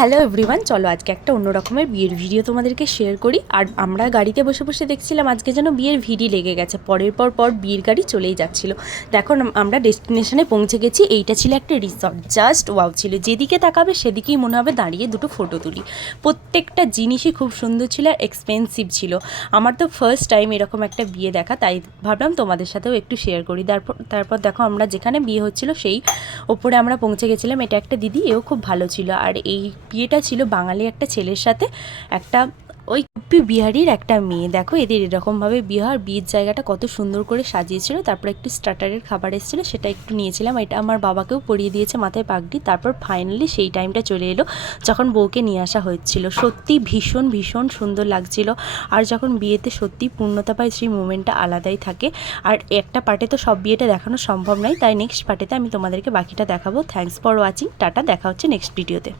Hello everyone, চলো আজকে একটা অন্য রকমের বিয়ের ভিডিও তোমাদেরকে শেয়ার করি। আর আমরা গাড়িতে বসে বসে দেখছিলাম আজকে যেন বিয়ের ভিড়ি লেগে গেছে, পরের পর বিয়ের গাড়ি চলেই যাচ্ছিল। দেখো আমরা ডেস্টিনেশনে পৌঁছে গেছি। এইটা ছিল একটা রিসর্ট, জাস্ট ওয়াও ছিল। যেদিকে তাকাবে সেদিকেই মনে হবে দাঁড়িয়ে দুটো ফটো তুলি। প্রত্যেকটা জিনিসই খুব সুন্দর ছিল আর এক্সপেন্সিভ ছিল। আমার তো ফার্স্ট টাইম এরকম একটা বিয়ে দেখা, তাই ভাবলাম তোমাদের সাথেও একটু শেয়ার করি। তারপর দেখো আমরা যেখানে বিয়ে হচ্ছিল সেই ওপরে আমরা পৌঁছে গেছিলাম। এটা একটা দিদি, এও খুব ভালো ছিল। আর এই বিয়েটা ছিল বাঙালি একটা ছেলের সাথে একটা ওই বিহারির একটা মেয়ে। দেখো এদের এরকমভাবে বিয়ে হয়। বিয়ের জায়গাটা কত সুন্দর করে সাজিয়েছিল। তারপর একটু স্টার্টারের খাবার এসেছিলো, সেটা একটু নিয়েছিলাম। এটা আমার বাবাকেও পরিয়ে দিয়েছে মাথায় পাগড়ি। তারপর ফাইনালি সেই টাইমটা চলে এলো যখন বউকে নিয়ে আসা হচ্ছিল। সত্যি ভীষণ ভীষণ সুন্দর লাগছিল। আর যখন বিয়েতে সত্যি পূর্ণতা পায় সেই মোমেন্টটা আলাদাই থাকে। আর একটা পার্টে তো সব বিয়েটা দেখানো সম্ভব নয়, তাই নেক্সট পার্টেতে আমি তোমাদেরকে বাকিটা দেখাবো। Thanks for watching. টাটা, দেখা হচ্ছে নেক্সট ভিডিওতে।